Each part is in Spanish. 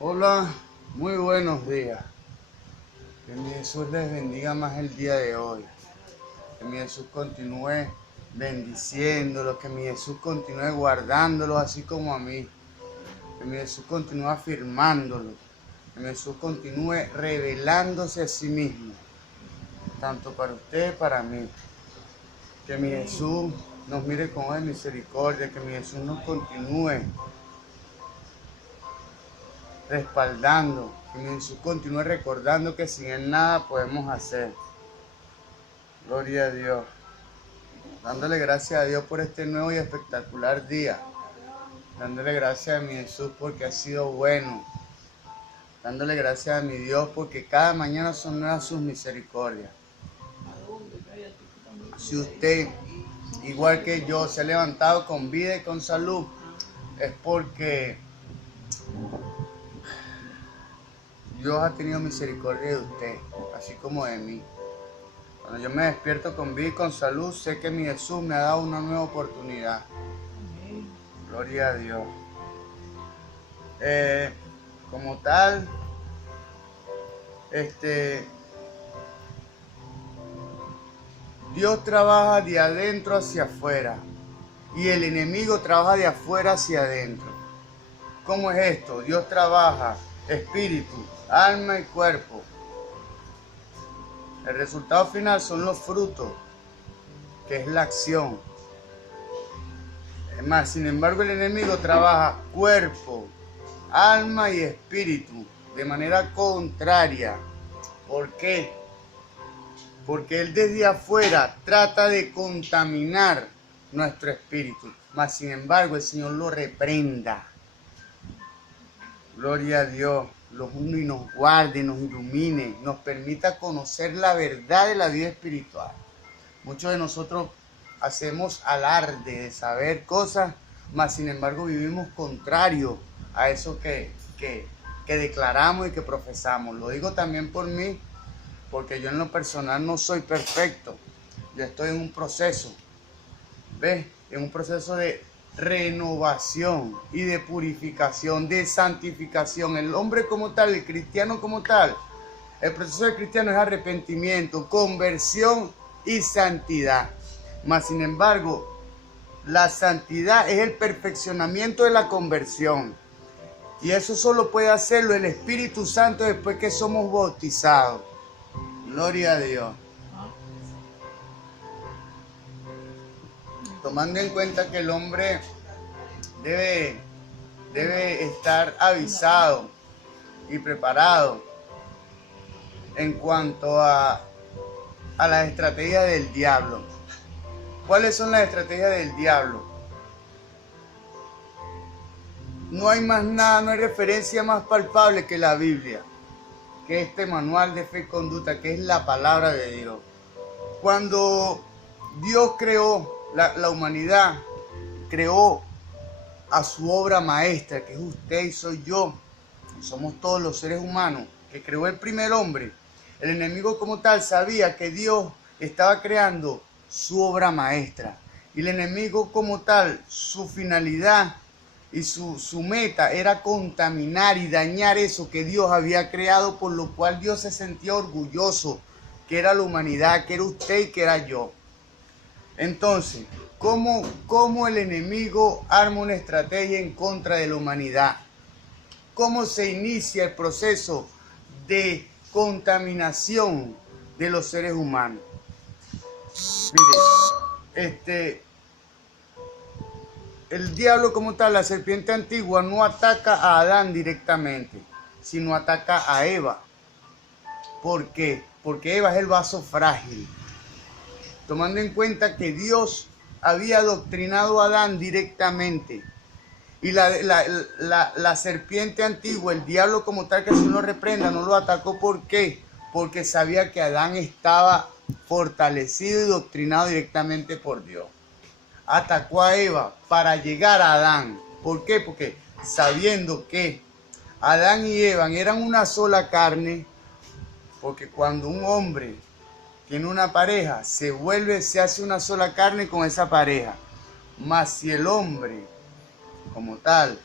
Hola, muy buenos días. Que mi Jesús les bendiga más el día de hoy. Que mi Jesús continúe bendiciéndolos, que mi Jesús continúe guardándolos así como a mí. Que mi Jesús continúe afirmándolos. Que mi Jesús continúe revelándose a sí mismo, tanto para usted y para mí. Que mi Jesús nos mire con ojos de misericordia, que mi Jesús nos continúe respaldando, que mi Jesús continúe recordando que sin Él nada podemos hacer. Gloria a Dios. Dándole gracias a Dios por este nuevo y espectacular día. Dándole gracias a mi Jesús porque ha sido bueno. Dándole gracias a mi Dios porque cada mañana son nuevas sus misericordias. Si usted, igual que yo, se ha levantado con vida y con salud, es porque Dios ha tenido misericordia de usted, así como de mí. Cuando yo me despierto con vida y con salud, sé que mi Jesús me ha dado una nueva oportunidad. Gloria a Dios. Como tal, Dios trabaja de adentro hacia afuera y el enemigo trabaja de afuera hacia adentro. ¿Cómo es esto? Dios trabaja espíritu, alma y cuerpo. El resultado final son los frutos, que es la acción. Es más, sin embargo, el enemigo trabaja cuerpo, alma y espíritu de manera contraria. ¿Por qué? Porque él desde afuera trata de contaminar nuestro espíritu. Mas sin embargo, el Señor lo reprenda. Gloria a Dios. Los une y nos guarde, nos ilumine, nos permita conocer la verdad de la vida espiritual. Muchos de nosotros hacemos alarde de saber cosas, mas sin embargo vivimos contrario a eso que declaramos y que profesamos. Lo digo también por mí, porque yo en lo personal no soy perfecto. Yo estoy en un proceso, ¿ves? En un proceso de renovación y de purificación, de santificación. El hombre como tal, el cristiano como tal, el proceso del cristiano es arrepentimiento, conversión y santidad. Mas sin embargo, la santidad es el perfeccionamiento de la conversión. Y eso solo puede hacerlo el Espíritu Santo después que somos bautizados. Gloria a Dios. Tomando en cuenta que el hombre debe estar avisado y preparado en cuanto a las estrategias del diablo. ¿Cuáles son las estrategias del diablo? No hay más nada, no hay referencia más palpable que la Biblia, que este manual de fe y conducta, que es la palabra de Dios. Cuando Dios creó la humanidad, creó a su obra maestra, que es usted y soy yo, somos todos los seres humanos, que creó el primer hombre. El enemigo como tal sabía que Dios estaba creando su obra maestra. Y el enemigo como tal, su finalidad y su meta era contaminar y dañar eso que Dios había creado, por lo cual Dios se sentía orgulloso, que era la humanidad, que era usted y que era yo. Entonces, ¿cómo el enemigo arma una estrategia en contra de la humanidad? ¿Cómo se inicia el proceso de contaminación de los seres humanos? Mire, el diablo como tal, la serpiente antigua, no ataca a Adán directamente, sino ataca a Eva. ¿Por qué? Porque Eva es el vaso frágil. Tomando en cuenta que Dios había adoctrinado a Adán directamente. Y la serpiente antigua, el diablo como tal, que si uno reprenda, no lo atacó. ¿Por qué? Porque sabía que Adán estaba fortalecido y doctrinado directamente por Dios. Atacó a Eva para llegar a Adán. ¿Por qué? Porque sabiendo que Adán y Eva eran una sola carne, porque cuando un hombre tiene una pareja, se hace una sola carne con esa pareja. Mas si el hombre como tal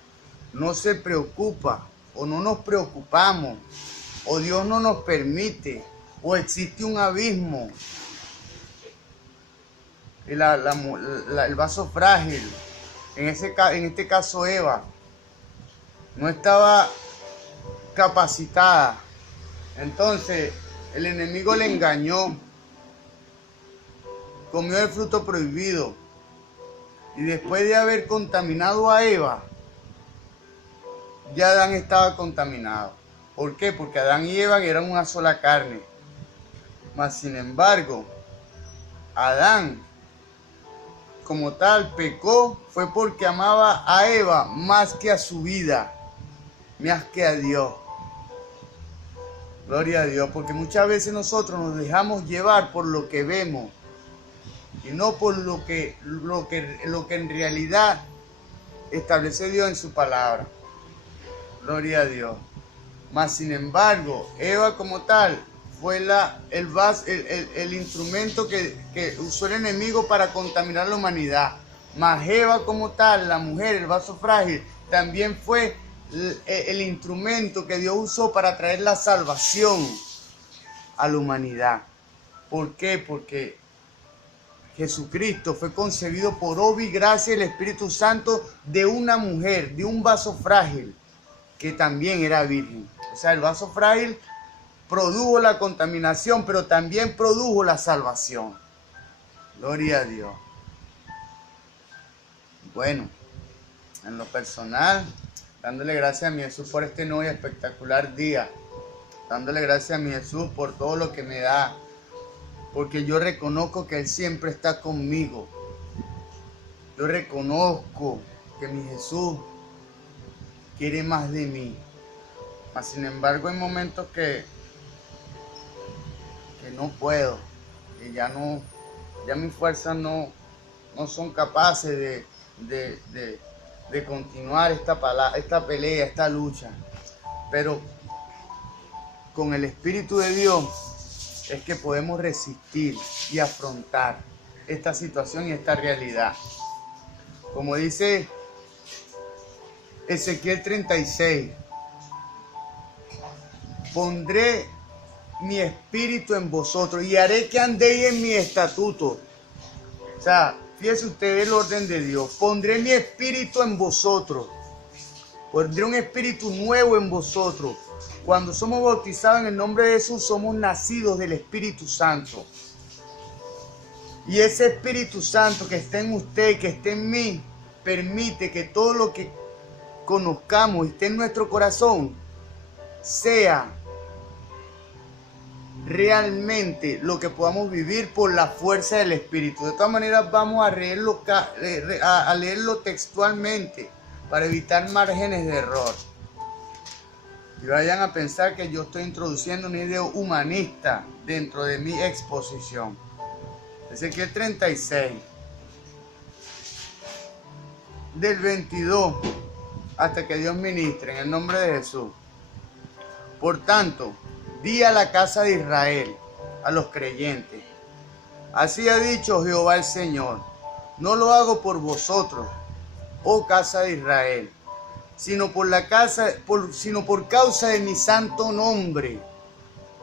no se preocupa o no nos preocupamos, o Dios no nos permite, o existe un abismo. Y el vaso frágil, en este caso Eva, no estaba capacitada. Entonces el enemigo le engañó, comió el fruto prohibido, y después de haber contaminado a Eva, ya Adán estaba contaminado. ¿Por qué? Porque Adán y Eva eran una sola carne. Mas sin embargo, Adán como tal pecó fue porque amaba a Eva más que a su vida, más que a Dios. Gloria a Dios, porque muchas veces nosotros nos dejamos llevar por lo que vemos y no por lo que en realidad establece Dios en su palabra. Gloria a Dios. Mas sin embargo, Eva como tal fue el instrumento que usó el enemigo para contaminar la humanidad. Mas Eva como tal, la mujer, el vaso frágil, también fue el instrumento que Dios usó para traer la salvación a la humanidad. ¿Por qué? Porque Jesucristo fue concebido por obra y gracia del Espíritu Santo de una mujer, de un vaso frágil, que también era virgen. O sea, el vaso frágil produjo la contaminación, pero también produjo la salvación. Gloria a Dios. Bueno, en lo personal, dándole gracias a mi Jesús por este nuevo y espectacular día. Dándole gracias a mi Jesús por todo lo que me da. Porque yo reconozco que Él siempre está conmigo. Yo reconozco que mi Jesús quiere más de mí. Mas sin embargo hay momentos que no puedo. Que ya mis fuerzas no son capaces de continuar esta pelea, esta lucha. Pero con el Espíritu de Dios es que podemos resistir y afrontar esta situación y esta realidad. Como dice Ezequiel 36, pondré mi espíritu en vosotros y haré que andéis en mi estatuto. O sea, fíjese usted el orden de Dios. Pondré mi espíritu en vosotros. Pondré un espíritu nuevo en vosotros. Cuando somos bautizados en el nombre de Jesús, somos nacidos del Espíritu Santo. Y ese Espíritu Santo que está en usted, que está en mí, permite que todo lo que conozcamos y esté en nuestro corazón sea realmente lo que podamos vivir por la fuerza del Espíritu. De todas maneras, vamos a leerlo textualmente para evitar márgenes de error. Y vayan a pensar que yo estoy introduciendo una idea humanista dentro de mi exposición. Ezequiel 36, del 22 hasta que Dios ministre, en el nombre de Jesús. Por tanto, di a la casa de Israel, a los creyentes: así ha dicho Jehová el Señor, no lo hago por vosotros, oh casa de Israel, sino por causa de mi santo nombre,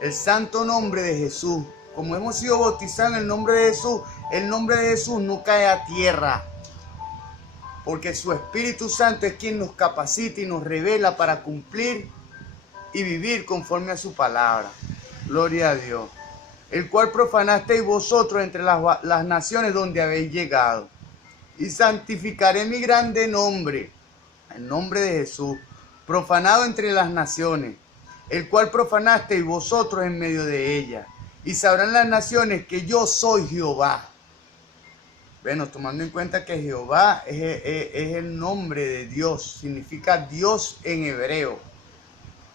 el santo nombre de Jesús. Como hemos sido bautizados en el nombre de Jesús no cae a tierra, porque su Espíritu Santo es quien nos capacita y nos revela para cumplir y vivir conforme a su palabra. Gloria a Dios. El cual profanasteis vosotros entre las naciones donde habéis llegado. Y santificaré mi grande nombre, el nombre de Jesús, profanado entre las naciones, el cual profanasteis vosotros en medio de ellas. Y sabrán las naciones que yo soy Jehová. Bueno, tomando en cuenta que Jehová es el nombre de Dios, significa Dios en hebreo.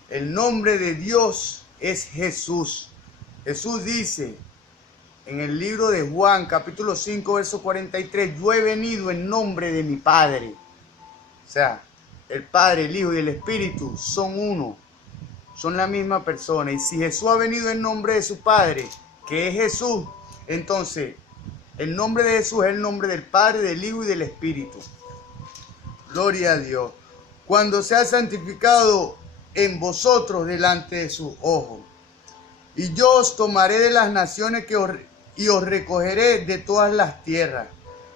El nombre de Dios es Jesús. Jesús dice en el libro de Juan, capítulo 5, verso 43, yo he venido en nombre de mi Padre. O sea, el Padre, el Hijo y el Espíritu son uno, son la misma persona. Y si Jesús ha venido en nombre de su Padre, que es Jesús, entonces el nombre de Jesús es el nombre del Padre, del Hijo y del Espíritu. Gloria a Dios. Cuando sea santificado en vosotros delante de sus ojos. Y yo os tomaré de las naciones y os recogeré de todas las tierras,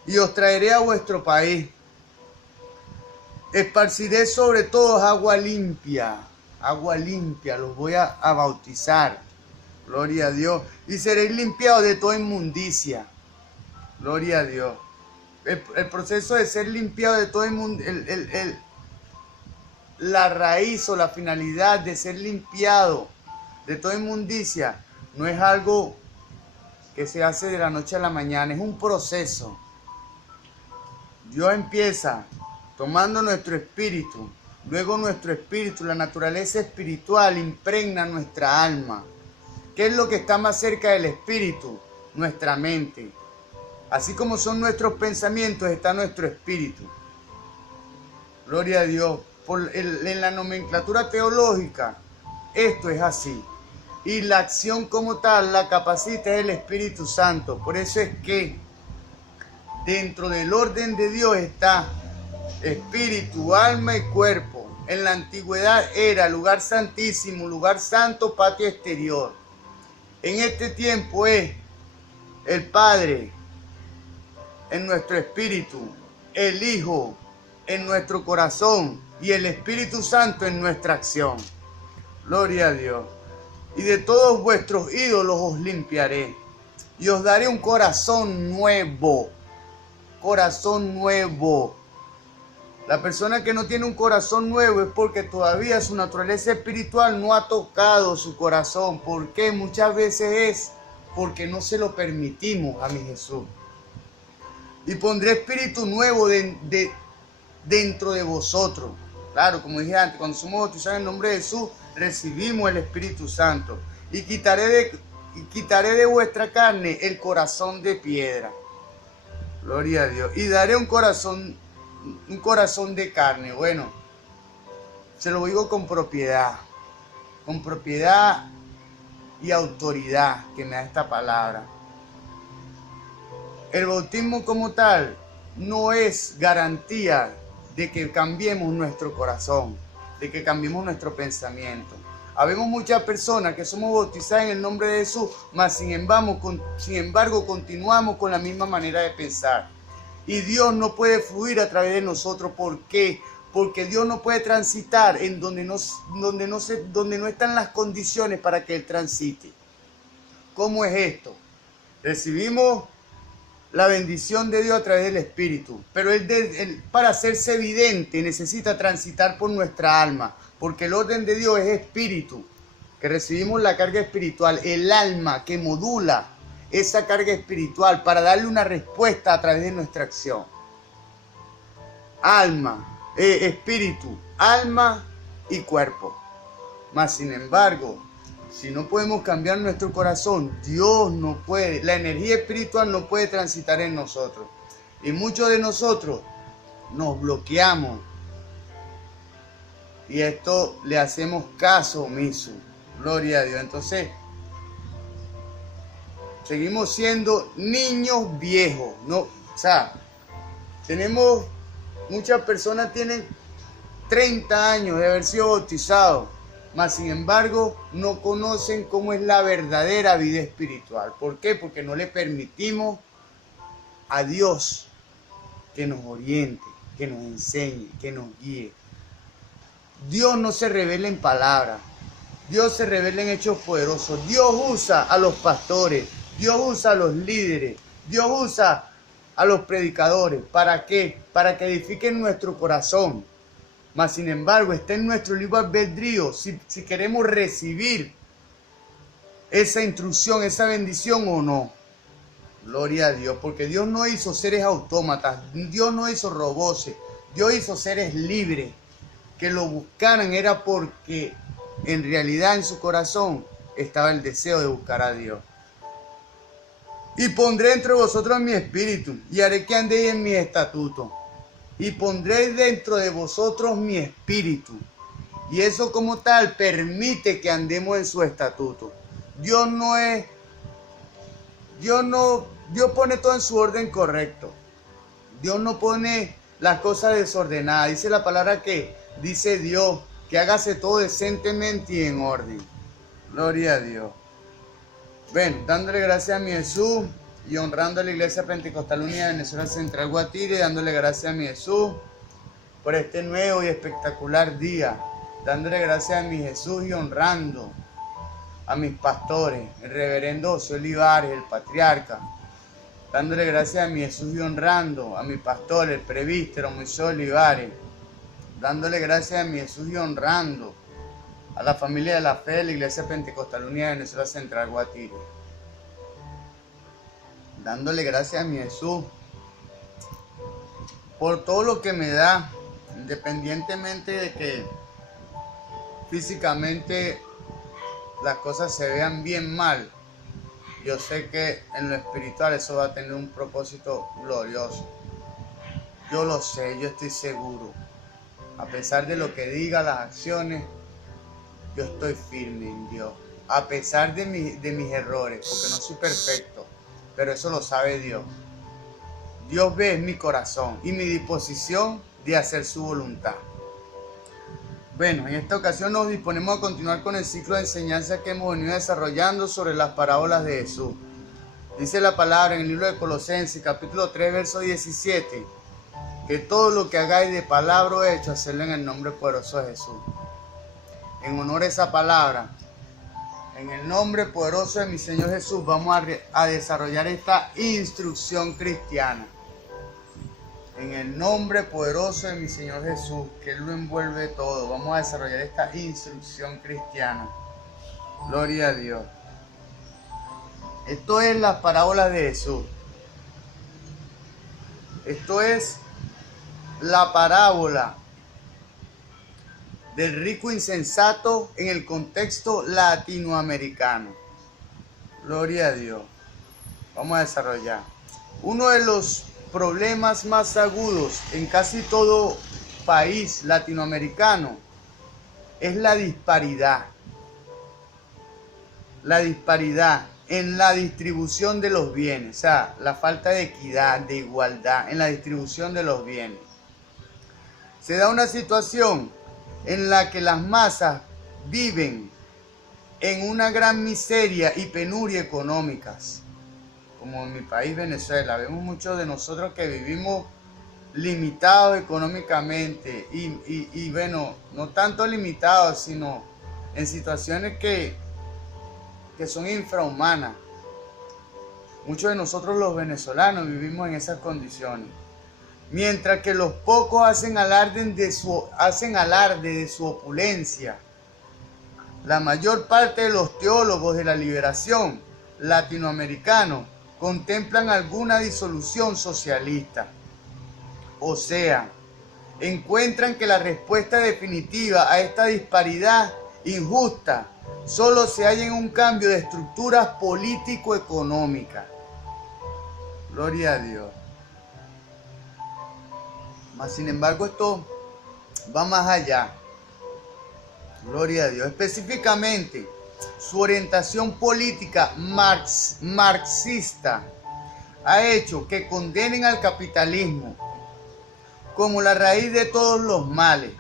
y os traeré a vuestro país. Esparciré sobre todos agua limpia, los voy a bautizar. Gloria a Dios. Y seréis limpiados de toda inmundicia. Gloria a Dios. El proceso de ser limpiado de toda inmundicia, la raíz o la finalidad de ser limpiado de toda inmundicia no es algo que se hace de la noche a la mañana, es un proceso. Dios empieza tomando nuestro espíritu, luego nuestro espíritu, la naturaleza espiritual impregna nuestra alma. ¿Qué es lo que está más cerca del espíritu? Nuestra mente. Así como son nuestros pensamientos, está nuestro espíritu. Gloria a Dios. En la nomenclatura teológica, esto es así. Y la acción como tal, la capacita es el Espíritu Santo. Por eso es que dentro del orden de Dios está espíritu, alma y cuerpo. En la antigüedad era lugar santísimo, lugar santo, patio exterior. En este tiempo es el Padre en nuestro espíritu, el Hijo en nuestro corazón y el Espíritu Santo en nuestra acción. Gloria a Dios. Y de todos vuestros ídolos os limpiaré y os daré un corazón nuevo. Corazón nuevo. La persona que no tiene un corazón nuevo es porque todavía su naturaleza espiritual no ha tocado su corazón. ¿Por qué? Muchas veces es porque no se lo permitimos a mi Jesús. Y pondré espíritu nuevo dentro de vosotros. Claro, como dije antes, cuando somos bautizados en el nombre de Jesús, recibimos el Espíritu Santo. Y quitaré de vuestra carne el corazón de piedra. Gloria a Dios. Y daré un corazón de carne. Bueno, se lo digo con propiedad y autoridad que me da esta palabra. El bautismo como tal no es garantía de que cambiemos nuestro corazón, de que cambiemos nuestro pensamiento. Habemos muchas personas que somos bautizadas en el nombre de Jesús, mas sin embargo continuamos con la misma manera de pensar. Y Dios no puede fluir a través de nosotros. ¿Por qué? Porque Dios no puede transitar en donde no están las condiciones para que Él transite. ¿Cómo es esto? Recibimos la bendición de Dios a través del Espíritu, pero Él para hacerse evidente necesita transitar por nuestra alma, porque el orden de Dios es espíritu, que recibimos la carga espiritual, el alma que modula esa carga espiritual para darle una respuesta a través de nuestra acción. Espíritu, alma y cuerpo. Mas sin embargo, si no podemos cambiar nuestro corazón, Dios no puede, la energía espiritual no puede transitar en nosotros. Y muchos de nosotros nos bloqueamos. Y esto le hacemos caso omiso. Gloria a Dios. Entonces, seguimos siendo niños viejos. No, o sea, muchas personas tienen 30 años de haber sido bautizados. Mas sin embargo, no conocen cómo es la verdadera vida espiritual. ¿Por qué? Porque no le permitimos a Dios que nos oriente, que nos enseñe, que nos guíe. Dios no se revela en palabras. Dios se revela en hechos poderosos. Dios usa a los pastores. Dios usa a los líderes. Dios usa a los predicadores. ¿Para qué? Para que edifiquen nuestro corazón. Mas sin embargo, está en nuestro libre albedrío si queremos recibir esa instrucción, esa bendición o no. Gloria a Dios, porque Dios no hizo seres autómatas, Dios no hizo robots, Dios hizo seres libres. Que lo buscaran era porque en realidad en su corazón estaba el deseo de buscar a Dios. Y pondré entre vosotros mi espíritu y haré que andéis en mis estatutos. Y pondré dentro de vosotros mi espíritu. Y eso como tal permite que andemos en su estatuto. Dios pone todo en su orden correcto. Dios no pone las cosas desordenadas. Dice la palabra que dice Dios que hágase todo decentemente y en orden. Gloria a Dios. Bueno, dándole gracias a mi Jesús y honrando a la Iglesia Pentecostal Unida de Venezuela Central Guatire, dándole gracias a mi Jesús por este nuevo y espectacular día, dándole gracias a mi Jesús y honrando a mis pastores, el reverendo José Olivares, el patriarca, dándole gracias a mi Jesús y honrando a mi pastor, el presbítero Moisés Olivares, dándole gracias a mi Jesús y honrando a la familia de la fe de la Iglesia Pentecostal Unida de Venezuela Central Guatire, dándole gracias a mi Jesús por todo lo que me da, independientemente de que físicamente las cosas se vean bien mal. Yo sé que en lo espiritual eso va a tener un propósito glorioso. Yo lo sé, yo estoy seguro. A pesar de lo que diga las acciones, yo estoy firme en Dios. A pesar de mis errores, porque no soy perfecto, pero eso lo sabe Dios. Dios ve mi corazón y mi disposición de hacer su voluntad. Bueno, en esta ocasión nos disponemos a continuar con el ciclo de enseñanza que hemos venido desarrollando sobre las parábolas de Jesús. Dice la palabra en el libro de Colosenses, capítulo 3, verso 17, que todo lo que hagáis de palabra o hecho, hacerlo en el nombre poderoso de Jesús. En honor a esa palabra, en el nombre poderoso de mi Señor Jesús, vamos a desarrollar esta instrucción cristiana. En el nombre poderoso de mi Señor Jesús, que Él lo envuelve todo, vamos a desarrollar esta instrucción cristiana. Gloria a Dios. Esto es las parábolas de Jesús. Esto es la parábola del rico insensato en el contexto latinoamericano. Gloria a Dios. Vamos a desarrollar. Uno de los problemas más agudos en casi todo país latinoamericano es la disparidad. La disparidad en la distribución de los bienes, o sea, la falta de equidad, de igualdad en la distribución de los bienes. Se da una situación en la que las masas viven en una gran miseria y penuria económicas. Como en mi país, Venezuela, vemos muchos de nosotros que vivimos limitados económicamente y bueno, no tanto limitados, sino en situaciones que son infrahumanas. Muchos de nosotros los venezolanos vivimos en esas condiciones. Mientras que los pocos hacen alarde de su opulencia. La mayor parte de los teólogos de la liberación latinoamericanos contemplan alguna disolución socialista. O sea, encuentran que la respuesta definitiva a esta disparidad injusta solo se halla en un cambio de estructuras político-económicas. Gloria a Dios. Mas, sin embargo, esto va más allá. Gloria a Dios. Específicamente, su orientación política marxista ha hecho que condenen al capitalismo como la raíz de todos los males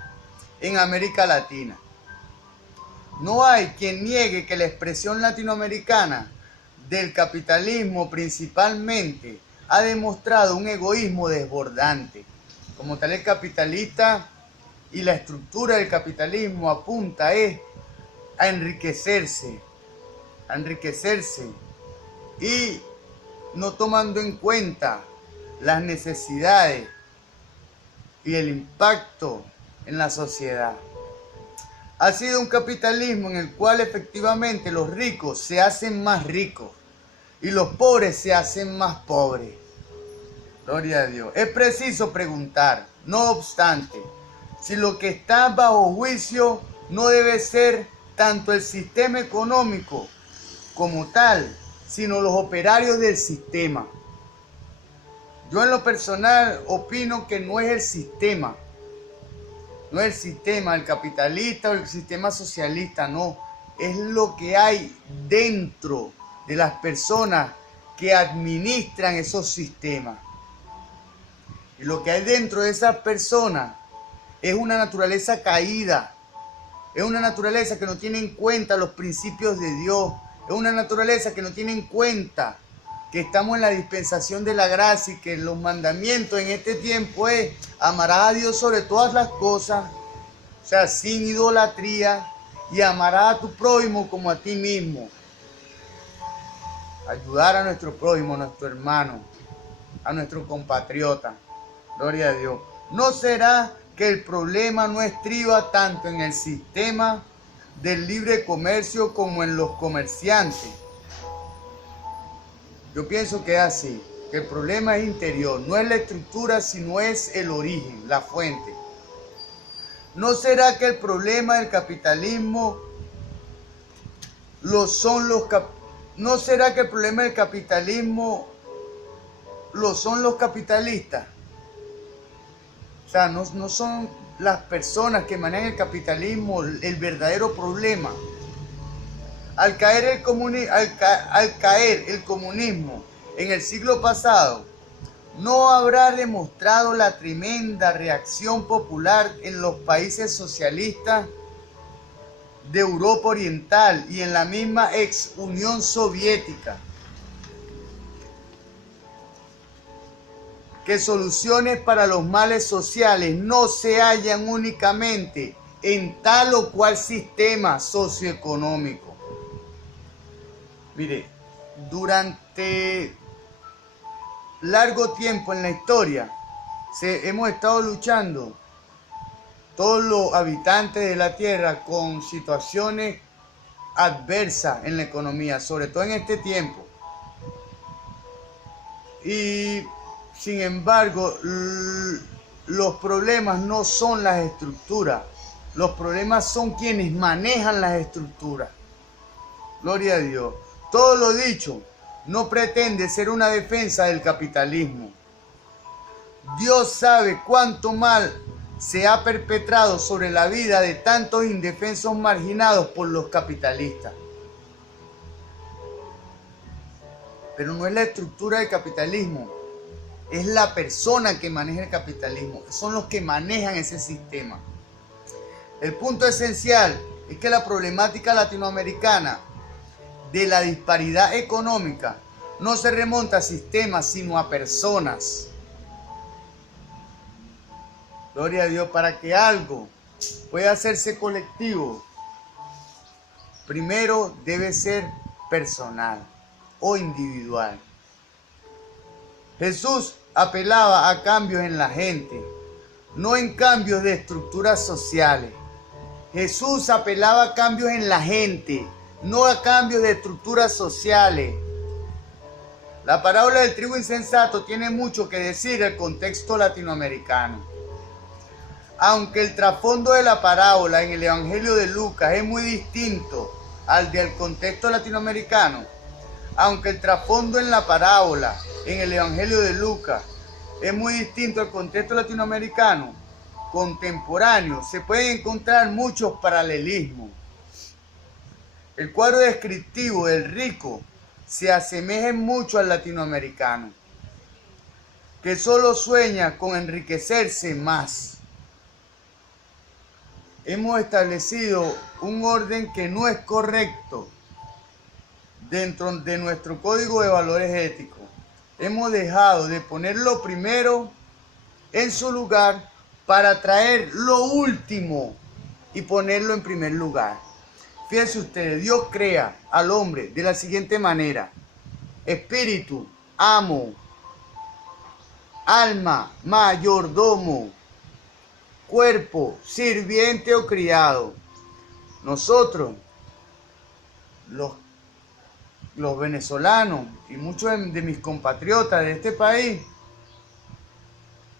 en América Latina. No hay quien niegue que la expresión latinoamericana del capitalismo principalmente ha demostrado un egoísmo desbordante. Como tal, el capitalista y la estructura del capitalismo apunta a enriquecerse y no tomando en cuenta las necesidades y el impacto en la sociedad. Ha sido un capitalismo en el cual efectivamente los ricos se hacen más ricos y los pobres se hacen más pobres. Gloria a Dios. Es preciso preguntar, no obstante, si lo que está bajo juicio no debe ser tanto el sistema económico como tal, sino los operarios del sistema. Yo en lo personal opino que no es el sistema, el capitalista o el sistema socialista, no, es lo que hay dentro de las personas que administran esos sistemas. Y lo que hay dentro de esas personas es una naturaleza caída Es una naturaleza que no tiene en cuenta los principios de Dios. Es una naturaleza que no tiene en cuenta que estamos en la dispensación de la gracia y que los mandamientos en este tiempo es amarás a Dios sobre todas las cosas, o sea, sin idolatría, y amarás a tu prójimo como a ti mismo. Ayudar a nuestro prójimo, a nuestro hermano, a nuestro compatriota. Gloria a Dios. ¿No será que el problema no estriba tanto en el sistema del libre comercio como en los comerciantes? Yo pienso que es así, que el problema es interior, no es la estructura, sino es el origen, la fuente. ¿No será que el problema del capitalismo ¿No será que el problema del capitalismo lo son los capitalistas? O sea, no son las personas que manejan el capitalismo el verdadero problema. Al caer el comunismo en el siglo pasado, no habrá demostrado la tremenda reacción popular en los países socialistas de Europa Oriental y en la misma ex Unión Soviética, que soluciones para los males sociales no se hallan únicamente en tal o cual sistema socioeconómico. Mire, durante largo tiempo en la historia hemos estado luchando todos los habitantes de la tierra con situaciones adversas en la economía, sobre todo en este tiempo. Y sin embargo, los problemas no son las estructuras, los problemas son quienes manejan las estructuras. Gloria a Dios. Todo lo dicho no pretende ser una defensa del capitalismo. Dios sabe cuánto mal se ha perpetrado sobre la vida de tantos indefensos marginados por los capitalistas. Pero no es la estructura del capitalismo, es la persona que maneja el capitalismo, son los que manejan ese sistema. El punto esencial es que la problemática latinoamericana de la disparidad económica no se remonta a sistemas, sino a personas. Gloria a Dios. Para que algo pueda hacerse colectivo, primero debe ser personal o individual. Jesús apelaba a cambios en la gente, no en cambios de estructuras sociales. Jesús apelaba a cambios en la gente, no a cambios de estructuras sociales. La parábola del trigo insensato tiene mucho que decir el contexto latinoamericano. Aunque el trasfondo de la parábola en el Evangelio de Lucas es muy distinto al del contexto latinoamericano, aunque el trasfondo en la parábola en el Evangelio de Lucas es muy distinto al contexto latinoamericano contemporáneo, se pueden encontrar muchos paralelismos. El cuadro descriptivo del rico se asemeja mucho al latinoamericano, que solo sueña con enriquecerse más. Hemos establecido un orden que no es correcto dentro de nuestro código de valores éticos. Hemos dejado de poner lo primero en su lugar para traer lo último y ponerlo en primer lugar. Fíjense ustedes, Dios crea al hombre de la siguiente manera: espíritu, amo; alma, mayordomo; cuerpo, sirviente o criado. Nosotros, los venezolanos y muchos de mis compatriotas de este país,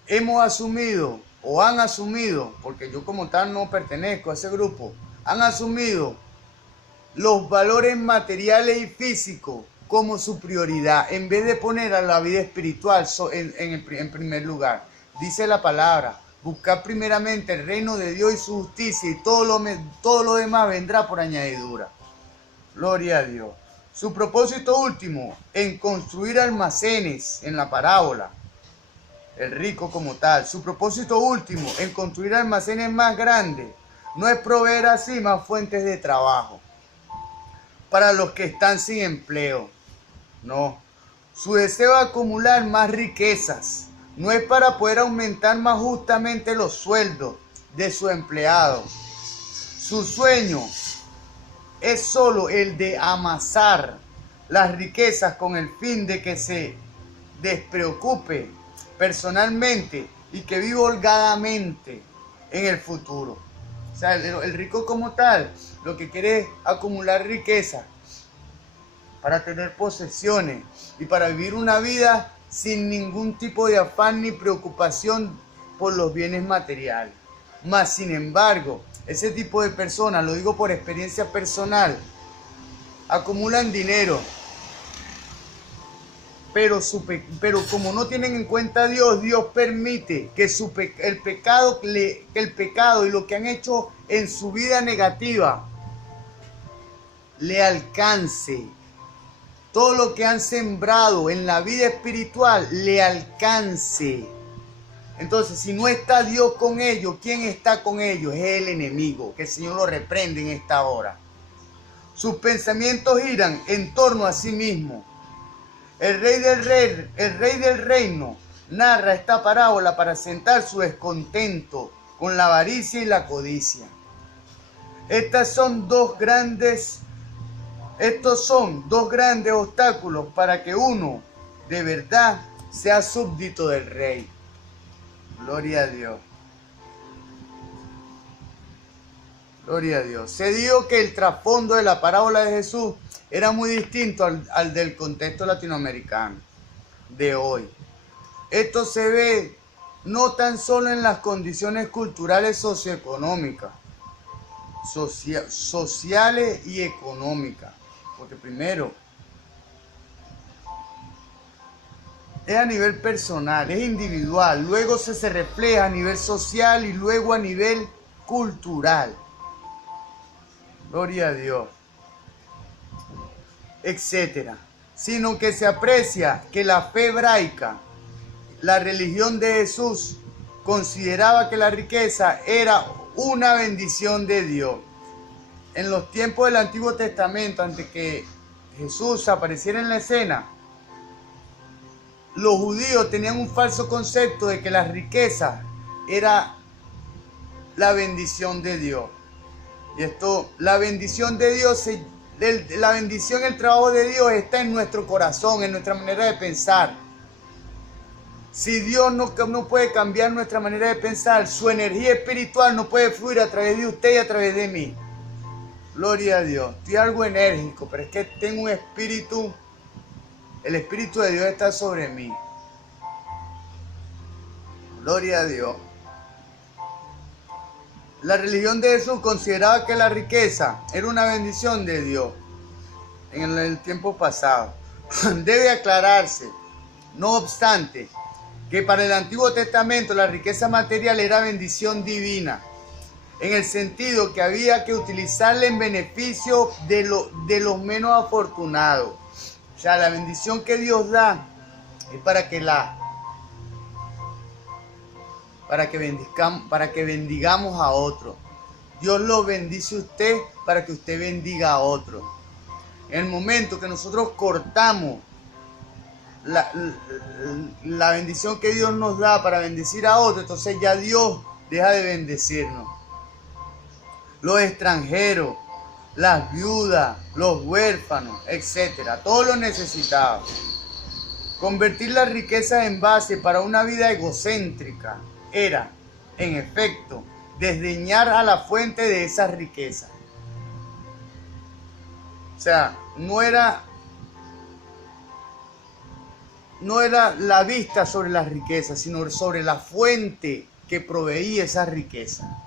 hemos asumido o han asumido, porque yo como tal no pertenezco a ese grupo, han asumido los valores materiales y físicos como su prioridad, en vez de poner a la vida espiritual en primer lugar. Dice la palabra: buscar primeramente el reino de Dios y su justicia, y todo lo demás vendrá por añadidura. Gloria a Dios. Su propósito último en construir almacenes en la parábola, el rico como tal, su propósito último en construir almacenes más grandes no es proveer así más fuentes de trabajo para los que están sin empleo. No. Su deseo de acumular más riquezas no es para poder aumentar más justamente los sueldos de sus empleados. Su sueño es solo el de amasar las riquezas con el fin de que se despreocupe personalmente y que viva holgadamente en el futuro. O sea, el rico como tal, lo que quiere es acumular riqueza para tener posesiones y para vivir una vida sin ningún tipo de afán ni preocupación por los bienes materiales. Mas, sin embargo, ese tipo de personas, lo digo por experiencia personal, acumulan dinero, pero como no tienen en cuenta a Dios, Dios permite que el pecado y lo que han hecho en su vida negativa le alcance. Todo lo que han sembrado en la vida espiritual le alcance. Entonces, si no está Dios con ellos, ¿quién está con ellos? Es el enemigo, que el Señor lo reprende en esta hora. Sus pensamientos giran en torno a sí mismo. El rey del reino narra esta parábola para sentar su descontento con la avaricia y la codicia. Estos son dos grandes obstáculos para que uno de verdad sea súbdito del rey. Gloria a Dios. Gloria a Dios. Se dijo que el trasfondo de la parábola de Jesús era muy distinto al del contexto latinoamericano de hoy. Esto se ve no tan solo en las condiciones culturales socioeconómicas, sociales y económicas. Porque primero es a nivel personal, es individual, luego se refleja a nivel social y luego a nivel cultural. Gloria a Dios. Etcétera. Sino que se aprecia que la fe hebraica, la religión de Jesús, consideraba que la riqueza era una bendición de Dios. En los tiempos del Antiguo Testamento, antes que Jesús apareciera en la escena, los judíos tenían un falso concepto de que la riqueza era la bendición de Dios. Y esto, la bendición de Dios, la bendición, el trabajo de Dios está en nuestro corazón, en nuestra manera de pensar. Si Dios no puede cambiar nuestra manera de pensar, su energía espiritual no puede fluir a través de usted y a través de mí. Gloria a Dios. Estoy algo enérgico, pero es que tengo un espíritu. El Espíritu de Dios está sobre mí. Gloria a Dios. La religión de Jesús consideraba que la riqueza era una bendición de Dios en el tiempo pasado. Debe aclararse, no obstante, que para el Antiguo Testamento la riqueza material era bendición divina, en el sentido que había que utilizarla en beneficio de los menos afortunados. O sea, la bendición que Dios da es para que bendigamos a otro. Dios lo bendice a usted para que usted bendiga a otro. En el momento que nosotros cortamos la bendición que Dios nos da para bendecir a otro, entonces ya Dios deja de bendecirnos. Los extranjeros, las viudas, los huérfanos, etcétera, todos los necesitados. Convertir la riqueza en base para una vida egocéntrica era, en efecto, desdeñar a la fuente de esa riqueza. O sea, no era la vista sobre la riqueza, sino sobre la fuente que proveía esa riqueza.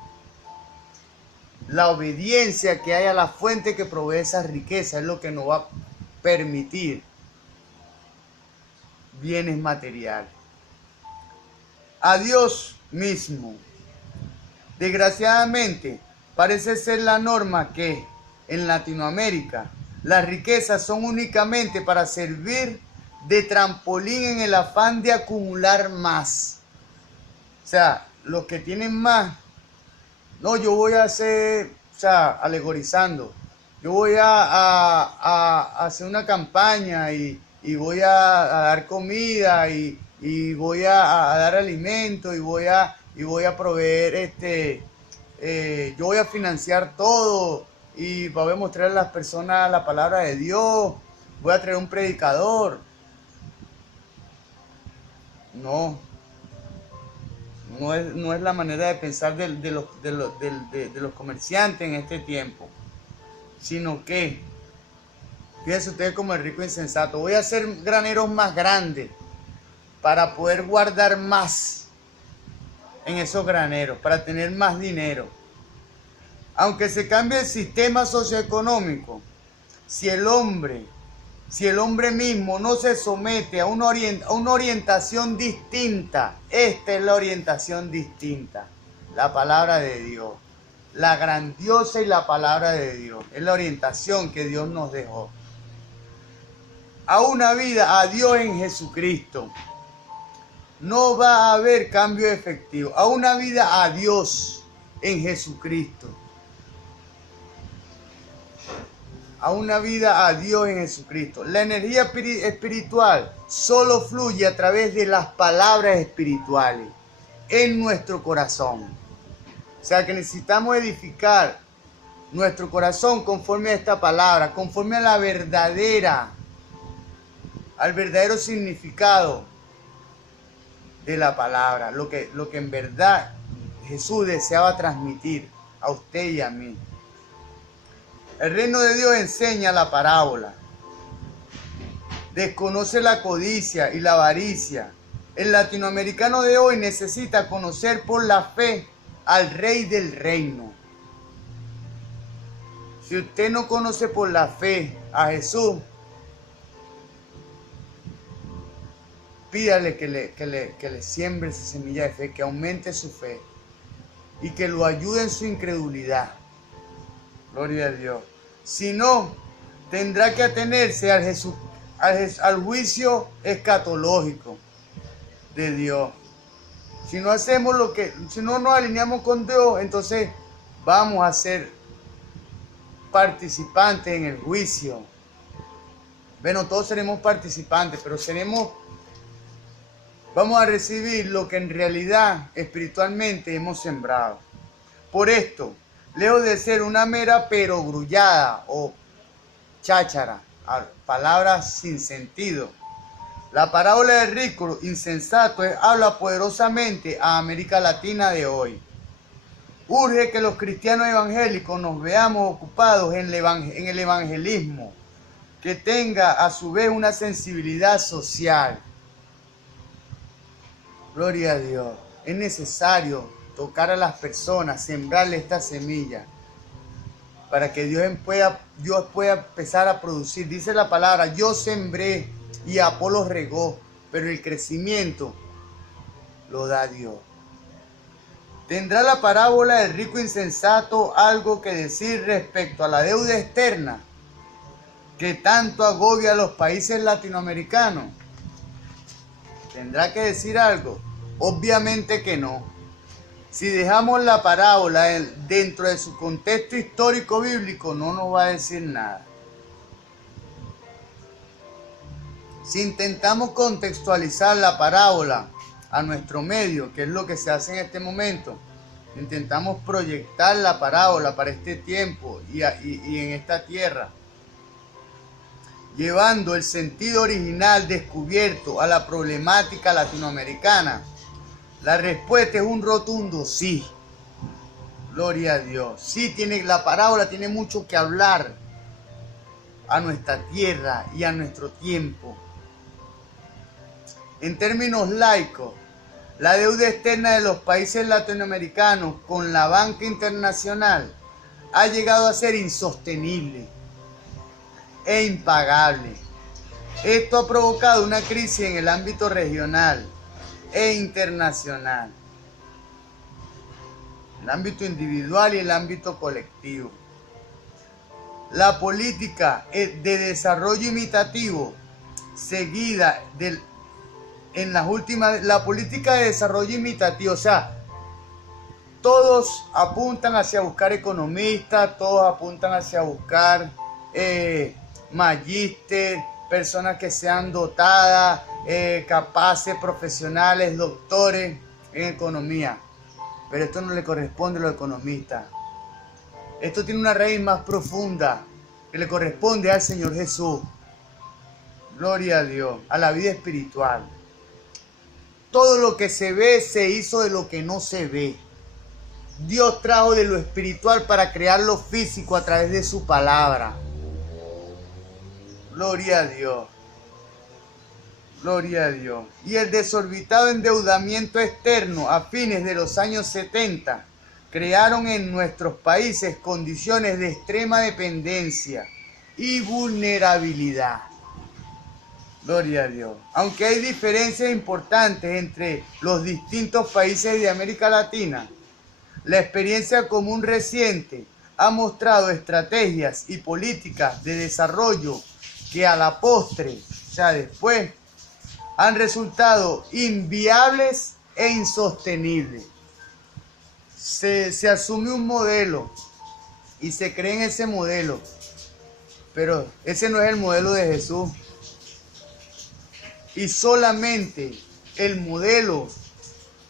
La obediencia que hay a la fuente que provee esa riqueza es lo que nos va a permitir bienes materiales. A Dios mismo. Desgraciadamente, parece ser la norma que en Latinoamérica las riquezas son únicamente para servir de trampolín en el afán de acumular más. O sea, los que tienen más No, yo voy a hacer, o sea, alegorizando, yo voy a hacer una campaña y voy a dar comida y voy a dar alimento y voy a proveer yo voy a financiar todo y voy a mostrar a las personas la palabra de Dios, voy a traer un predicador. No, no es la manera de pensar de los comerciantes en este tiempo, sino que, fíjense ustedes como el rico insensato, voy a hacer graneros más grandes para poder guardar más en esos graneros, para tener más dinero. Aunque se cambie el sistema socioeconómico, si el hombre mismo no se somete a una orientación distinta, esta es la orientación distinta, la palabra de Dios, la grandiosa y la palabra de Dios, es la orientación que Dios nos dejó. A una vida a Dios en Jesucristo, no va a haber cambio efectivo. A una vida a Dios en Jesucristo. A una vida a Dios en Jesucristo. La energía espiritual solo fluye a través de las palabras espirituales en nuestro corazón. O sea que necesitamos edificar nuestro corazón conforme a esta palabra, conforme a al verdadero significado de la palabra, lo que en verdad Jesús deseaba transmitir a usted y a mí. El reino de Dios enseña la parábola, desconoce la codicia y la avaricia. El latinoamericano de hoy necesita conocer por la fe al Rey del Reino. Si usted no conoce por la fe a Jesús, pídale que le siembre esa semilla de fe, que aumente su fe y que lo ayude en su incredulidad. Gloria a Dios. Si no, tendrá que atenerse al juicio escatológico de Dios. Si no hacemos si no nos alineamos con Dios, entonces vamos a ser participantes en el juicio. Bueno, todos seremos participantes, pero vamos a recibir lo que en realidad espiritualmente hemos sembrado. Por esto, lejos de ser una mera perogrullada o cháchara, palabras sin sentido, la parábola del rico insensato habla poderosamente a América Latina de hoy. Urge que los cristianos evangélicos nos veamos ocupados en el evangelismo, que tenga a su vez una sensibilidad social. Gloria a Dios. Es necesario tocar a las personas, sembrarle esta semilla para que Dios pueda empezar a producir. Dice la palabra, yo sembré y Apolo regó, pero el crecimiento lo da Dios. ¿Tendrá la parábola del rico insensato algo que decir respecto a la deuda externa que tanto agobia a los países latinoamericanos? ¿Tendrá que decir algo? Obviamente que no. Si dejamos la parábola dentro de su contexto histórico bíblico, no nos va a decir nada. Si intentamos contextualizar la parábola a nuestro medio, que es lo que se hace en este momento, intentamos proyectar la parábola para este tiempo y en esta tierra, llevando el sentido original descubierto a la problemática latinoamericana, la respuesta es un rotundo sí. Gloria a Dios. Sí, la parábola tiene mucho que hablar a nuestra tierra y a nuestro tiempo. En términos laicos, la deuda externa de los países latinoamericanos con la banca internacional ha llegado a ser insostenible e impagable. Esto ha provocado una crisis en el ámbito regional e internacional, el ámbito individual y el ámbito colectivo. La política de desarrollo imitativo seguida la política de desarrollo imitativo, o sea, todos apuntan hacia buscar economistas, todos apuntan hacia buscar magíster, personas que sean dotadas, capaces, profesionales, doctores en economía. Pero esto no le corresponde a los economistas. Esto tiene una raíz más profunda que le corresponde al Señor Jesús. Gloria a Dios, a la vida espiritual. Todo lo que se ve se hizo de lo que no se ve. Dios trajo de lo espiritual para crear lo físico a través de su palabra. Gloria a Dios. Gloria a Dios. Y el desorbitado endeudamiento externo a fines de los años 70 crearon en nuestros países condiciones de extrema dependencia y vulnerabilidad. Gloria a Dios. Aunque hay diferencias importantes entre los distintos países de América Latina, la experiencia común reciente ha mostrado estrategias y políticas de desarrollo que a la postre, o sea, después, han resultado inviables e insostenibles. Se asume un modelo y se cree en ese modelo, pero ese no es el modelo de Jesús. Y solamente el modelo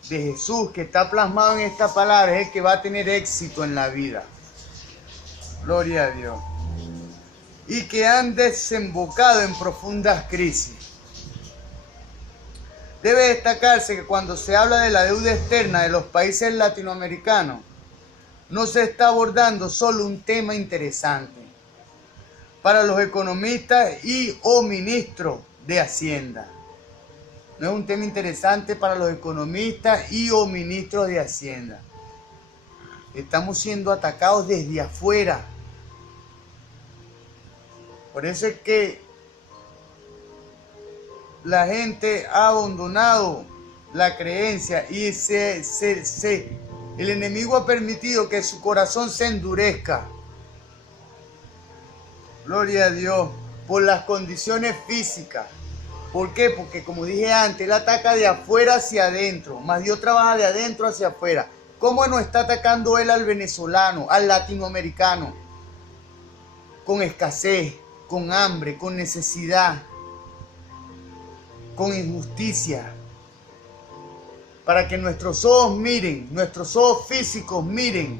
de Jesús que está plasmado en esta palabra es el que va a tener éxito en la vida. Gloria a Dios. Y que han desembocado en profundas crisis. Debe destacarse que cuando se habla de la deuda externa de los países latinoamericanos, no se está abordando solo un tema interesante para los economistas y o ministros de Hacienda. No es un tema interesante para los economistas y o ministros de Hacienda. Estamos siendo atacados desde afuera. Por eso es que la gente ha abandonado la creencia y el enemigo ha permitido que su corazón se endurezca. Gloria a Dios, por las condiciones físicas. ¿Por qué? Porque como dije antes, él ataca de afuera hacia adentro, más Dios trabaja de adentro hacia afuera. ¿Cómo no está atacando él al venezolano, al latinoamericano? Con escasez, con hambre, con necesidad, con injusticia. Para que nuestros ojos miren, nuestros ojos físicos miren,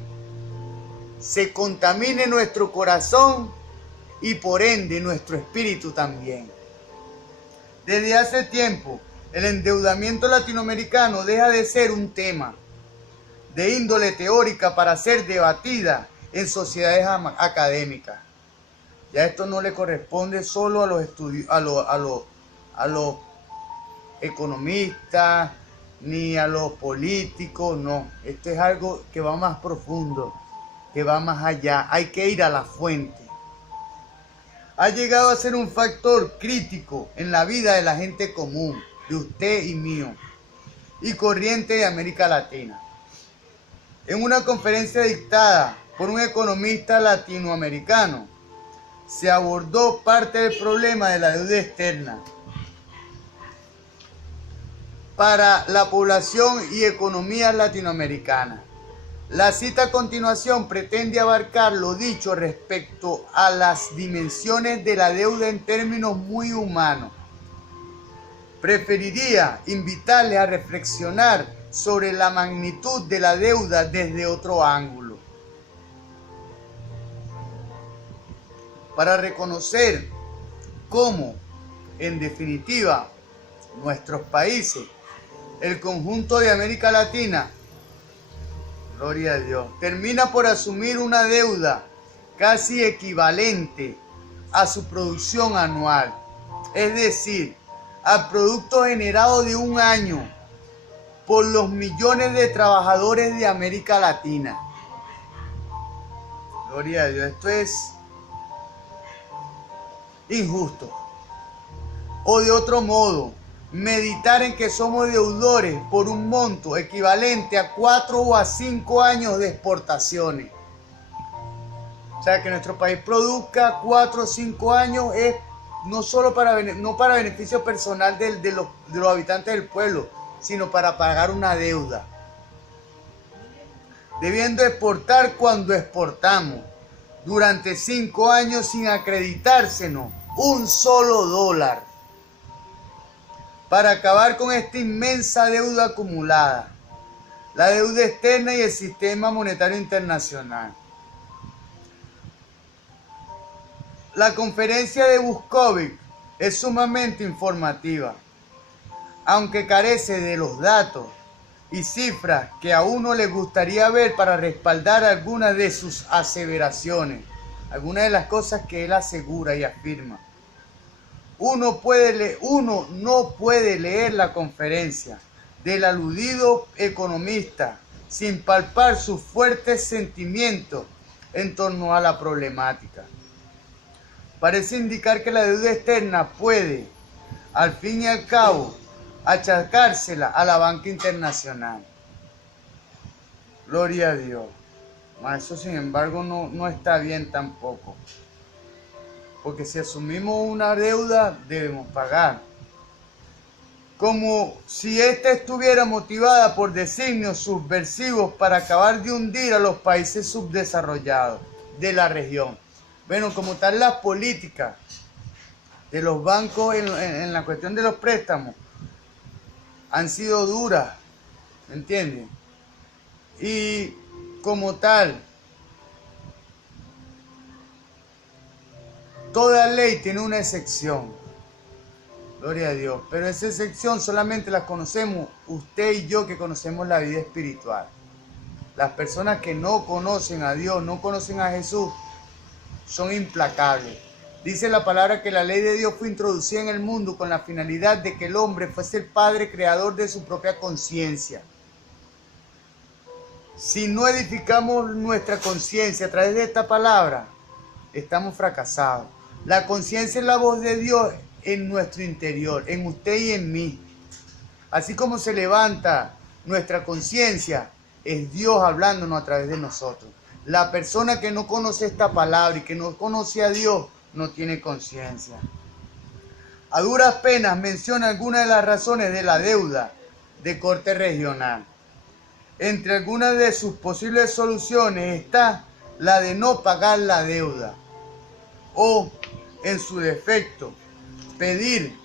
se contamine nuestro corazón y por ende nuestro espíritu también. Desde hace tiempo, el endeudamiento latinoamericano deja de ser un tema de índole teórica para ser debatida en sociedades académicas. Ya esto no le corresponde solo a los a los economistas ni a los políticos, no. Esto es algo que va más profundo, que va más allá. Hay que ir a la fuente. Ha llegado a ser un factor crítico en la vida de la gente común, de usted y mío, y corriente de América Latina. En una conferencia dictada por un economista latinoamericano, se abordó parte del problema de la deuda externa para la población y economías latinoamericanas. La cita a continuación pretende abarcar lo dicho respecto a las dimensiones de la deuda en términos muy humanos. Preferiría invitarles a reflexionar sobre la magnitud de la deuda desde otro ángulo, para reconocer cómo, en definitiva, nuestros países, el conjunto de América Latina, gloria a Dios, termina por asumir una deuda casi equivalente a su producción anual, es decir, al producto generado de un año por los millones de trabajadores de América Latina. Gloria a Dios, esto es injusto. O de otro modo, meditar en que somos deudores por un monto equivalente a 4 o a 5 años de exportaciones. O sea, que nuestro país produzca 4 o 5 años es no solo no para beneficio personal de los habitantes del pueblo, sino para pagar una deuda. debiendo exportar cuando exportamos, durante 5 años sin acreditársenos un solo dólar, para acabar con esta inmensa deuda acumulada, la deuda externa y el sistema monetario internacional. La conferencia de Buskovich es sumamente informativa, aunque carece de los datos y cifras que a uno le gustaría ver para respaldar algunas de sus aseveraciones, algunas de las cosas que él asegura y afirma. Uno no puede leer la conferencia del aludido economista sin palpar sus fuertes sentimientos en torno a la problemática. Parece indicar que la deuda externa puede, al fin y al cabo, achacársela a la banca internacional. Gloria a Dios. Eso, sin embargo, no está bien tampoco. Porque si asumimos una deuda, debemos pagar. Como si ésta estuviera motivada por designios subversivos para acabar de hundir a los países subdesarrollados de la región. Bueno, como tal, las políticas de los bancos en la cuestión de los préstamos han sido duras, ¿me entienden? Y como tal, toda ley tiene una excepción, gloria a Dios, pero esa excepción solamente la conocemos usted y yo, que conocemos la vida espiritual. Las personas que no conocen a Dios, no conocen a Jesús, son implacables. Dice la palabra que la ley de Dios fue introducida en el mundo con la finalidad de que el hombre fuese el padre creador de su propia conciencia. Si no edificamos nuestra conciencia a través de esta palabra, estamos fracasados. La conciencia es la voz de Dios en nuestro interior, en usted y en mí. Así como se levanta nuestra conciencia, es Dios hablándonos a través de nosotros. La persona que no conoce esta palabra y que no conoce a Dios no tiene conciencia. A duras penas menciona algunas de las razones de la deuda de corte regional. Entre algunas de sus posibles soluciones está la de no pagar la deuda o, en su defecto, pedir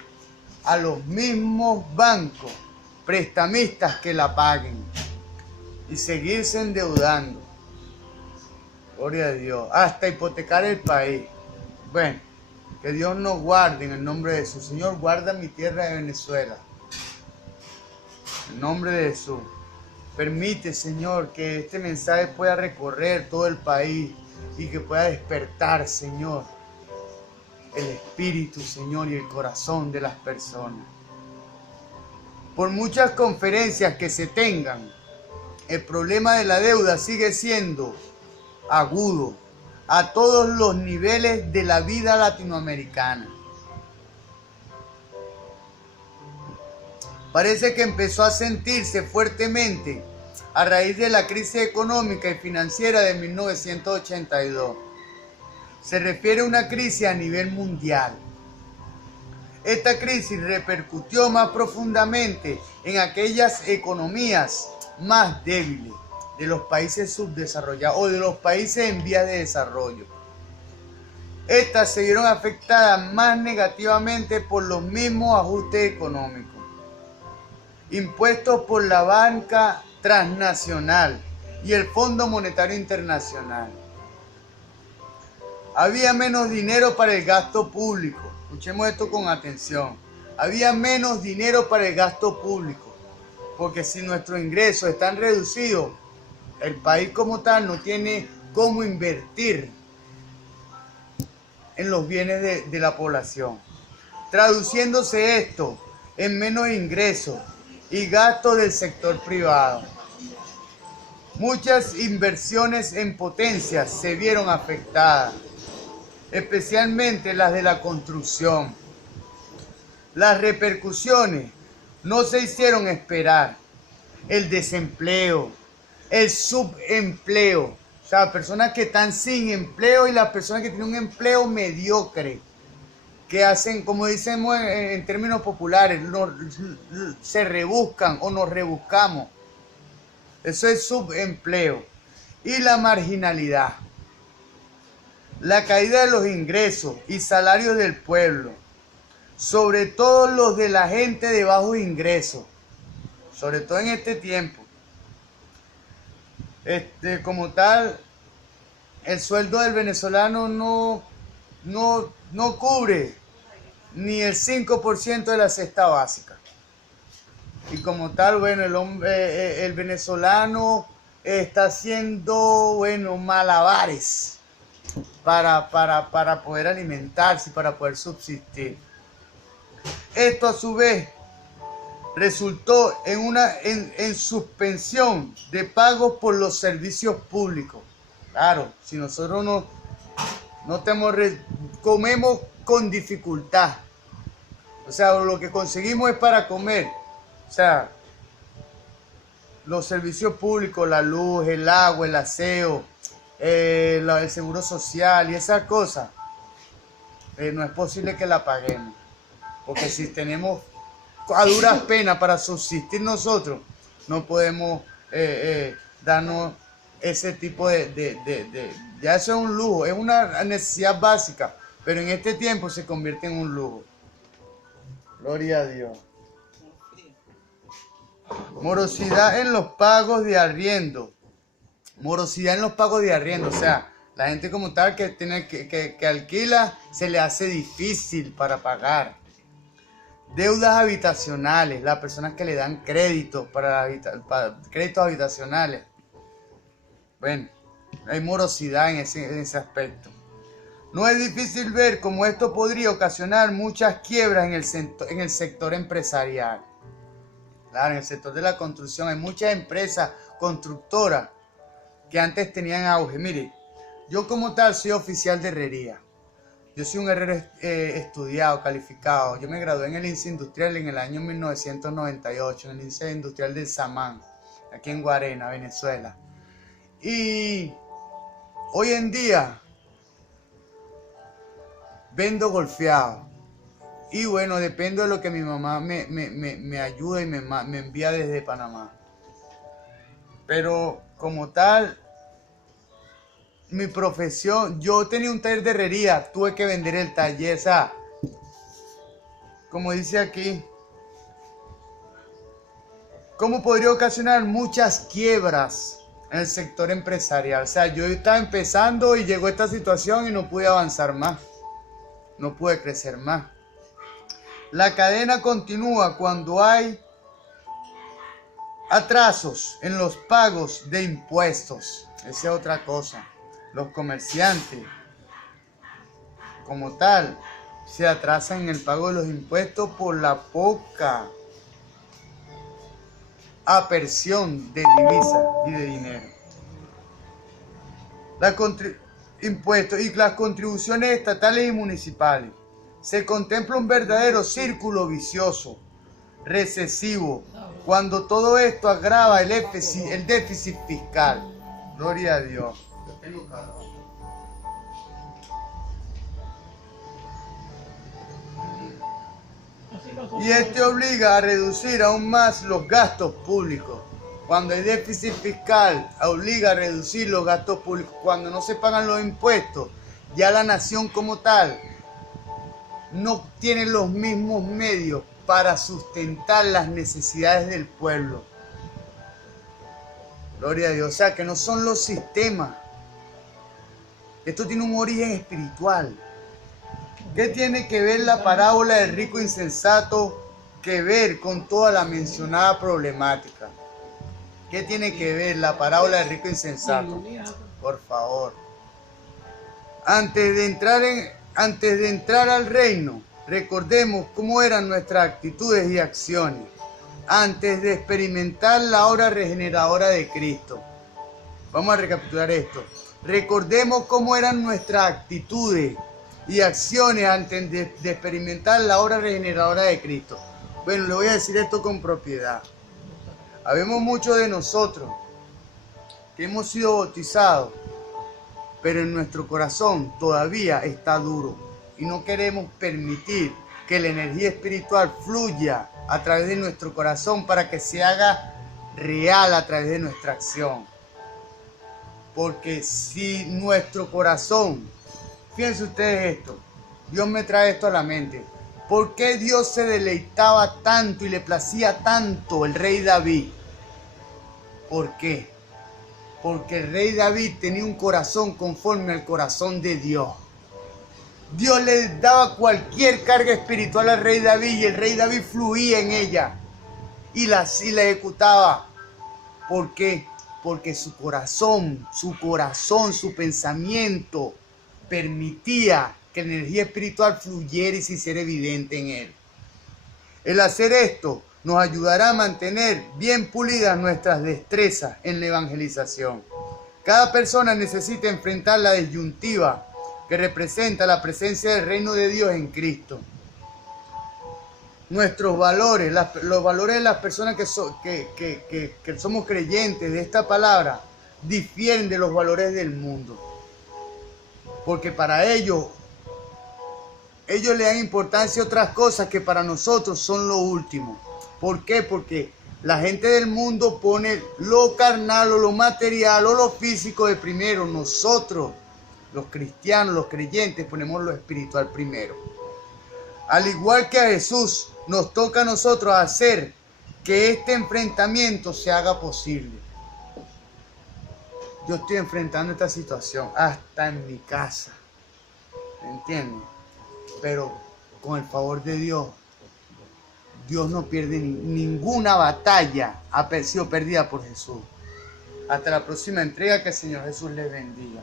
a los mismos bancos prestamistas que la paguen y seguirse endeudando. Gloria a Dios, hasta hipotecar el país. Bueno, que Dios nos guarde en el nombre de Jesús. Señor, guarda mi tierra de Venezuela. En nombre de Jesús. Permite, Señor, que este mensaje pueda recorrer todo el país y que pueda despertar, Señor, el espíritu, Señor, y el corazón de las personas. Por muchas conferencias que se tengan, el problema de la deuda sigue siendo agudo a todos los niveles de la vida latinoamericana. Parece que empezó a sentirse fuertemente a raíz de la crisis económica y financiera de 1982. Se refiere a una crisis a nivel mundial. Esta crisis repercutió más profundamente en aquellas economías más débiles de los países subdesarrollados o de los países en vías de desarrollo. Estas se vieron afectadas más negativamente por los mismos ajustes económicos impuestos por la banca transnacional y el Fondo Monetario Internacional. Había menos dinero para el gasto público. Escuchemos esto con atención. Había menos dinero para el gasto público, porque si nuestros ingresos están reducidos, el país como tal no tiene cómo invertir en los bienes de la población. Traduciéndose esto en menos ingresos y gastos del sector privado. Muchas inversiones en potencias se vieron afectadas, especialmente las de la construcción. Las repercusiones no se hicieron esperar. El desempleo, el subempleo, o sea, personas que están sin empleo y las personas que tienen un empleo mediocre, que hacen, como decimos en términos populares, se rebuscan o nos rebuscamos. Eso es subempleo. y la marginalidad, la caída de los ingresos y salarios del pueblo, sobre todo los de la gente de bajos ingresos, sobre todo en este tiempo. Como tal, el sueldo del venezolano no cubre ni el 5% de la cesta básica. Y como tal, bueno, el venezolano está haciendo, bueno, malabares para poder alimentarse y para poder subsistir. Esto a su vez resultó en suspensión de pagos por los servicios públicos. Claro, si nosotros comemos con dificultad, o sea, lo que conseguimos es para comer, o sea, los servicios públicos, la luz, el agua, el aseo, el seguro social y esas cosas, no es posible que la paguemos, porque si tenemos a duras penas para subsistir nosotros, no podemos darnos ese tipo ya eso es un lujo, es una necesidad básica, pero en este tiempo se convierte en un lujo. Gloria a Dios. Morosidad en los pagos de arriendo. Morosidad en los pagos de arriendo, o sea, la gente como tal que alquila se le hace difícil para pagar. Deudas habitacionales, las personas que le dan créditos para créditos habitacionales. Bueno, hay morosidad en ese aspecto. No es difícil ver cómo esto podría ocasionar muchas quiebras en el sector empresarial. Claro, en el sector de la construcción hay muchas empresas constructoras que antes tenían auge. Mire, yo como tal soy oficial de herrería. Yo soy un herrero estudiado, calificado. Yo me gradué en el INSE Industrial en el año 1998, en el INSE Industrial del Samán, aquí en Guarena, Venezuela. Y hoy en día vendo golfeado. Y bueno, dependo de lo que mi mamá me ayuda y me envía desde Panamá. Pero como tal, mi profesión, yo tenía un taller de herrería, tuve que vender el taller, o sea, como dice aquí, ¿cómo podría ocasionar muchas quiebras en el sector empresarial? O sea, yo estaba empezando y llegó esta situación y no pude avanzar más, no pude crecer más. La cadena continúa cuando hay atrasos en los pagos de impuestos. Esa es otra cosa. Los comerciantes, como tal, se atrasan en el pago de los impuestos por la poca aperción de divisas y de dinero. Impuestos y las contribuciones estatales y municipales. Se contempla un verdadero círculo vicioso, recesivo, cuando todo esto agrava el déficit fiscal. Gloria a Dios. Y este obliga a reducir aún más los gastos públicos. Cuando hay déficit fiscal, obliga a reducir los gastos públicos. Cuando no se pagan los impuestos, ya la nación como tal no tiene los mismos medios para sustentar las necesidades del pueblo. Gloria a Dios. O sea, que no son los sistemas. Esto tiene un origen espiritual. ¿Qué tiene que ver la parábola del rico insensato que ver con toda la mencionada problemática? ¿Qué tiene que ver la parábola del rico insensato? Por favor. Antes de entrar al reino, recordemos cómo eran nuestras actitudes y acciones antes de experimentar la obra regeneradora de Cristo. Vamos a recapitular esto. Recordemos cómo eran nuestras actitudes y acciones antes de experimentar la obra regeneradora de Cristo. Bueno, le voy a decir esto con propiedad. Habemos muchos de nosotros que hemos sido bautizados, pero en nuestro corazón todavía está duro y no queremos permitir que la energía espiritual fluya a través de nuestro corazón para que se haga real a través de nuestra acción. Porque si nuestro corazón, fíjense ustedes esto, Dios me trae esto a la mente. ¿Por qué Dios se deleitaba tanto y le placía tanto el rey David? ¿Por qué? Porque el rey David tenía un corazón conforme al corazón de Dios. Dios le daba cualquier carga espiritual al rey David y el rey David fluía en ella y la ejecutaba. ¿Por qué? Porque su corazón, su pensamiento permitía que la energía espiritual fluyera y se hiciera evidente en él. El hacer esto nos ayudará a mantener bien pulidas nuestras destrezas en la evangelización. Cada persona necesita enfrentar la disyuntiva que representa la presencia del reino de Dios en Cristo. Nuestros valores, los valores de las personas que somos creyentes de esta palabra, difieren de los valores del mundo. Porque para ellos le dan importancia a otras cosas que para nosotros son lo último. ¿Por qué? Porque la gente del mundo pone lo carnal o lo material o lo físico de primero. Nosotros, los cristianos, los creyentes, ponemos lo espiritual primero. Al igual que a Jesús, nos toca a nosotros hacer que este enfrentamiento se haga posible. Yo estoy enfrentando esta situación hasta en mi casa, ¿entiendes? Pero con el favor de Dios, Dios no pierde ninguna batalla, ha sido perdida por Jesús. Hasta la próxima entrega, que el Señor Jesús les bendiga.